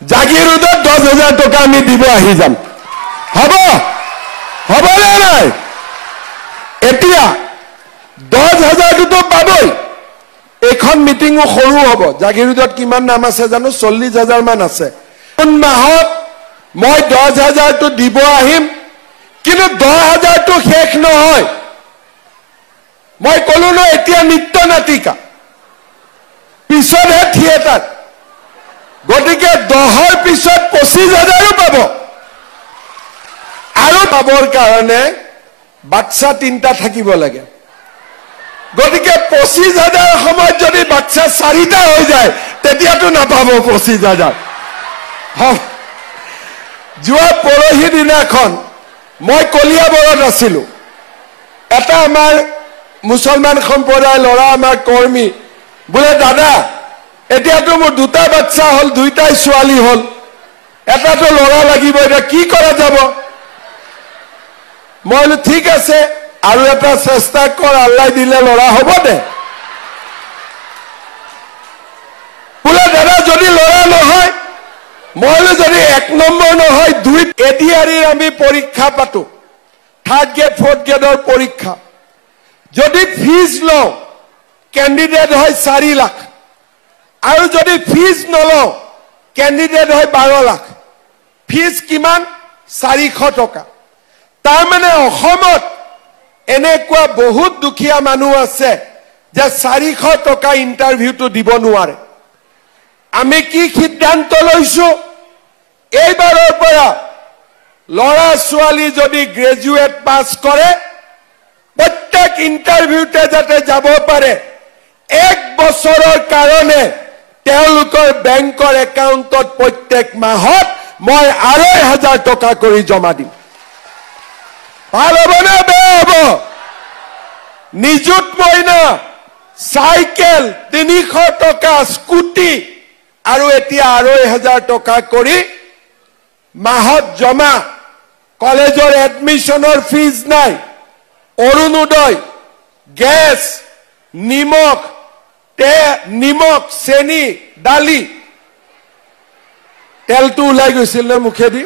জাগিৰোডত 10,000 টকা আমি দিব আহি যাম হ'ব নে নাই এতিয়া 10,000 টো পাবই এখন মিটিংও সৰু হ'ব জাগিৰোডত কিমান নাম আছে জানো 40,000 মান আছে কোন মাহত মই 10,000 টো দিব আহিম কিন্তু 10,000 টো শেষ নহয় মই কলো ন এতিয়া নিত্য নাটিকা পিছতহে থিয়েটাৰ গতিকে 10ৰ পিছত 25,000 পাব আৰু পাবৰ কাৰণে বাচ্চা তিনটা থাকিব লাগে গতিকে 25,000 সময়ত যদি বাচ্চা 4টা হৈ যায় তেতিয়াতো নাপাব 25,000 যোৱা পৰহি দিনাখন মই কলিয়াবৰত আছিলো এটা আমাৰ মুছলমান সম্প্ৰদায়ৰ ল'ৰা আমাৰ কৰ্মী বোলে দাদা এতিয়াতো মোৰ দুটা বাচ্চা হল দুইটাই ছোৱালী হল এটাতো ল'ৰা লাগিব এটা কি কৰা যাব মই ঠিক আছে আৰু এটা চেষ্টা কৰ আল্লাহ দিলে ল'ৰা হ'ব দে বোলে দাদা যদি ল'ৰা নহয় মই যদি 1 নম্বৰ নহয় 2 এডিআৰিৰ আমি পৰীক্ষা পাতো 3rd গ্ৰেড 4th গ্ৰেডৰ পৰীক্ষা যদি ফিজ লওঁ ক্যান্ডিডেট হয় 4 লাখ আৰু যদি ফিজ নলওঁ ক্যান্ডিডেট হয় 12 লাখ ফিজ কিমান 400 টকা তাৰ মানে অসমত এনেকুৱা বহুত দুখীয়া মানুহ আছে যে 400 টকা ইন্টাৰভিউটো দিব নোৱাৰে আমি কি সিদ্ধান্ত লৈছো এইবাৰৰ পৰা ল'ৰা ছোৱালী যদি গ্ৰেজুৱেট পাস কৰে প্ৰত্যেক ইন্টাৰভিউতে যাতে যাব পাৰে 1 বছৰৰ কাৰণে তেওঁলোকৰ বেংকৰ একাউণ্টত প্ৰত্যেক মাহত মই 2,500 টকা কৰি জমা দিম ভাল হ'ব নে বেয়া হ'ব নিযুত মইনা চাইকেল 300 টকা স্কুটি আৰু এতিয়া 2,500 টকা কৰি মাহত জমা কলেজৰ এডমিশনৰ ফিজ নাই অৰুণোদয় গেছ নিমখ চেনি দালি তেলটো ওলাই গৈছিল না মুখেদি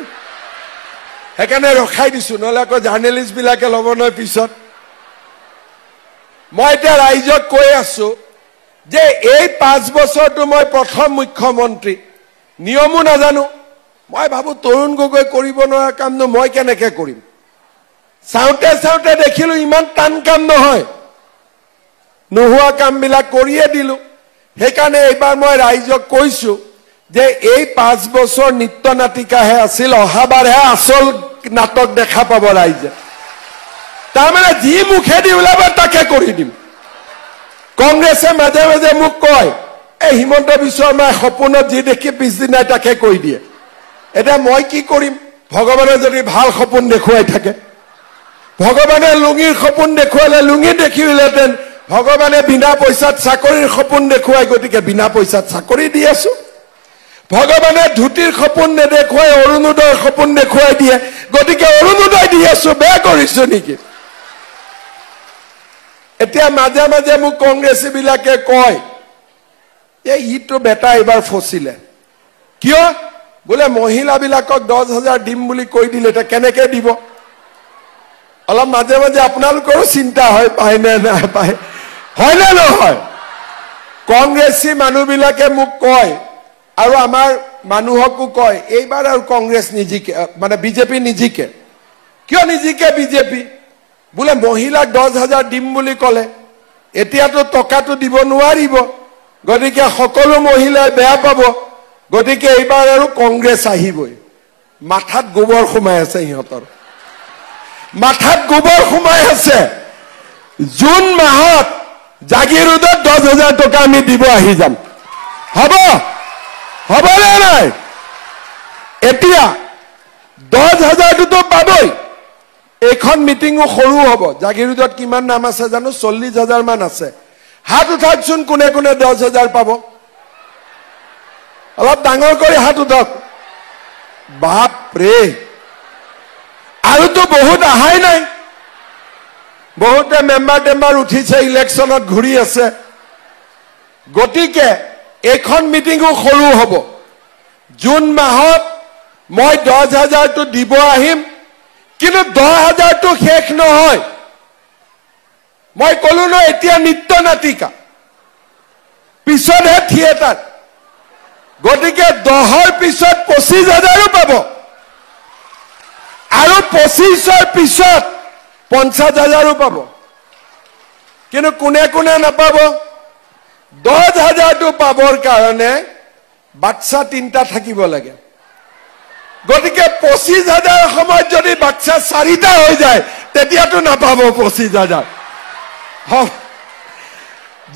সেইকাৰণে ৰখাই দিছো নহলে আকৌ জাৰ্নেলিষ্ট বিলাকে ল'ব নহয় পিছত মই এতিয়া ৰাইজক কৈ আছো যে এই 5 বছৰটো মই প্ৰথম মুখ্যমন্ত্ৰী নিয়মো নাজানো মই ভাবো তৰুণ গগৈ কৰিব নোৱাৰা কামনো মই কেনেকে কৰিম চাওঁতে দেখিলো ইমান টান কাম নহয় নোহোৱা কামবিলাক কৰিয়ে দিলো সেইকাৰণে এইবাৰ মই ৰাইজক কৈছো যে এই 5 বছৰ নিত্য নাটিকাহে আছিল অহাবাৰহে আসল নাটক দেখা পাব ৰাইজে তাৰমানে যি মুখেদি ওলাব তাকে কৰি দিম কংগ্ৰেছে মাজে মাজে মোক কয় এই হিমন্ত বিশ্ব শৰ্মাই সপোনত যি দেখি পিছদিনাই তাকে কৈ দিয়ে এটা মই কি কৰিম ভগৱানে যদি ভাল সপোন দেখুৱাই থাকে ভগৱানে লুঙিৰ সপোন দেখুৱালে লুঙি দেখিলেতেন ভগৱানে বিনা পইচাত চাকৰিৰ সপোন দেখুৱাই গতিকে বিনা পইচাত চাকৰি দি আছো ভগৱানে ধুতিৰ সপোন নেদেখুৱাই অৰুণোদয়ৰ সপোন দেখুৱাই দিয়ে গতিকে অৰুণোদয় দি আছো বেয়া কৰিছো নেকি এতিয়া মাজে মাজে মোক কংগ্ৰেছী বিলাকে কয় এই ইটো বেটা এবাৰ ফচিলে কিয় বোলে মহিলাবিলাকক 10,000 দিম বুলি কৈ দিলে এটা কেনেকে দিব অলপ মাজে মাজে আপোনালোকৰো চিন্তা হয় পায় নে নাই পায় হয় না নহয় কংগ্ৰেছী মানুহবিলাকে মোক কয় আৰু আমাৰ মানুহকো কয় এইবাৰ আৰু কংগ্ৰেছ নিজিকে মানে বিজেপি নিজিকে কিয় নিজিকে বিজেপি বোলে মহিলাক 10,000 দিম বুলি কলে এতিয়াতো টকাটো দিব নোৱাৰিব গতিকে সকলো মহিলাই বেয়া পাব গতিকে এইবাৰ আৰু কংগ্ৰেছ আহিবই মাথাত গোবৰ সোমাই আছে ইহঁতৰ মাথাত গোবৰ সোমাই আছে জুন মাহত জাগিৰোডত 10,000 টকা আমি দিব আহি যাম হ'ব নে নাই এতিয়া 10,000 টো পাবই এখন মিটিংও সৰু হ'ব জাগিৰোডত কিমান নাম আছে জানো 40,000 মান আছে হাত উঠাকচোন কোনে কোনে 10,000 পাব অলপ ডাঙৰ কৰি হাত উঠক বাপ ৰে আৰু তো বহুত আহাই নাই বহুতে মেম্বাৰ উঠিছে ইলেকশনত ঘূৰি আছে গতিকে এখন মিটিংও সৰু হ'ব জুন মাহত মই 10,000টো দিব আহিম, কিন্তু 10,000টো শেষ নহয়। মই কলো ন এতিয়া নিত্য নাটিকা, পিছতহে থিয়েটাৰ, গতিকে 10ৰ পিছত 25,000ও পাব, আৰু 25ৰ পিছত 50,000ও পাব। কিন্তু কোনে কোনে নাপাব? 10,000টো পাবৰ কাৰণে বাচ্চা 3টা থাকিব লাগে। গতিকে 25,000 সময়ত যদি বাচ্চা 4টা হৈ যায় তেতিয়াতো নাপাব 25,000।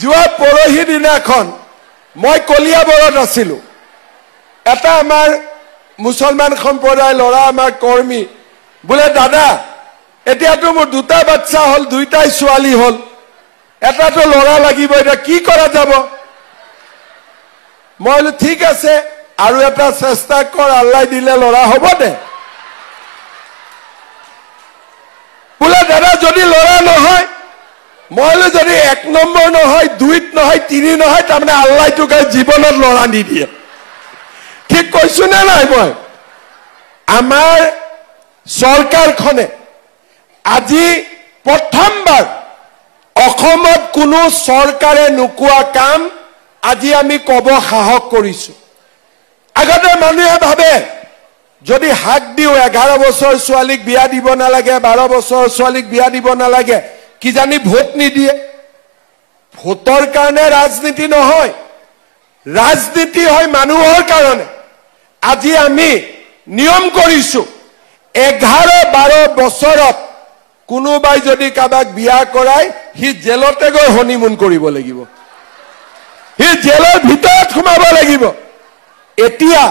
যোৱা পৰহি দিনাখন মই কলিয়াবৰত আছিলো, এটা আমাৰ মুছলমান সম্প্ৰদায়ৰ ল'ৰা, আমাৰ কৰ্মী, বোলে দাদা এতিয়াতো মোৰ 2টা বাচ্চা হ'ল, 2টাই ছোৱালী হ'ল, এটাতো ল'ৰা লাগিব, এতিয়া কি কৰা যাব? মই বোলো ঠিক আছে, আৰু এটা চেষ্টা কৰ, আল্লাহ দিলে ল'ৰা হ'ব দে। বোলে দাদা যদি ল'ৰা নহয়, মই বোলো যদি 1 নম্বৰ নহয়, 2ত নহয়, 3 নহয়, তাৰমানে আল্লাহ তোক জীৱনত ল'ৰা নিদিয়ে। ঠিক কৈছো নে নাই? মই আমাৰ চৰকাৰখনে আজি প্ৰথমবাৰ অসমত কোনো চৰকাৰে নোকোৱা কাম আজি আমি কব সাহস কৰিছো। আগতে মানুহে ভাবে যদি হাক দিও 11 বছৰ ছোৱালীক বিয়া দিব নালাগে, 12 বছৰ ছোৱালীক বিয়া দিব নালাগে, কিজানি ভোট নিদিয়ে। ভোটৰ কাৰণে ৰাজনীতি নহয়, ৰাজনীতি হয় মানুহৰ কাৰণে। আজি আমি নিয়ম কৰিছো 11-12 বছৰত কোনোবাই যদি কাবাক বিয়া কৰায় সি জেলতে গৈ হনিমুন কৰিব লাগিব, সি জেলৰ ভিতৰত সোমাব লাগিব। এতিয়া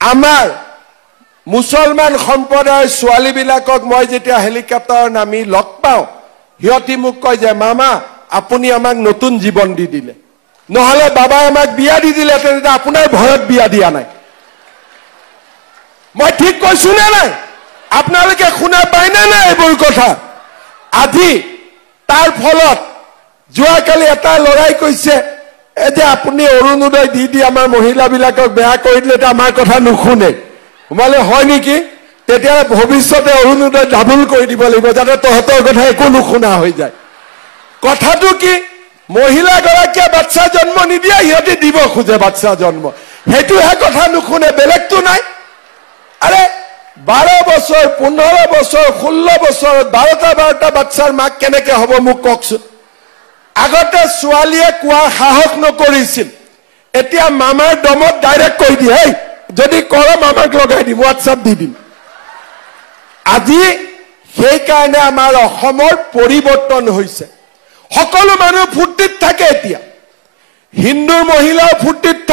আমাৰ মুছলমান সম্প্ৰদায়ৰ ছোৱালীবিলাকক মই যেতিয়া হেলিকপ্টাৰৰ নামি লগ পাওঁ, সিহঁতি মোক কয় যে মামা আপুনি আমাক নতুন জীৱন দি দিলে, নহলে বাবাই আমাক বিয়া দি দিলে, তেতিয়া আপোনাৰ ভয়ত বিয়া দিয়া নাই। মই ঠিক কৈছো নে নাই? আপোনালোকে শুনা পায় নে নাই এইবোৰ কথা? আজি তাৰ ফলত যোৱাকালি এটা ল'ৰাই কৈছে যে আপুনি অৰুণোদয় দি আমাৰ মহিলাবিলাকক বেয়া কৰি দিলে, আমাৰ কথা নুশুনে। মানে হয় নেকি? তেতিয়া ভৱিষ্যতে অৰুণোদয় ডাবল কৰি দিব লাগিব, যাতে তহঁতৰ কথা একো নুশুনা হৈ যায়। কথাটো কি? মহিলাগৰাকীয়ে বাচ্চা জন্ম নিদিয়ে, সিহঁতে দিব খোজে বাচ্চা জন্ম, সেইটোহে কথা নুশুনে, বেলেগটো নাই। আৰে 12 বছৰ, 15 বছৰ, 16 বছৰত 12টা বাচ্চাৰ মাক কেনেকে হ'ব মোক কওকচোন। আগতে ছোৱালীয়ে কোৱাৰ সাহস নকৰিছিল, এতিয়া মামাৰ দমত ডাইৰেক্ট কৈ দিয়ে, হেই যদি কৰ মামাক লগাই দিম, হোৱাটছআপ দি দিম। আজি সেইকাৰণে আমাৰ অসমৰ পৰিৱৰ্তন হৈছে। সকলো মানুহ ফূৰ্তিত থাকে, এতিয়া হিন্দুৰ মহিলাও ফূৰ্তিত থাকে।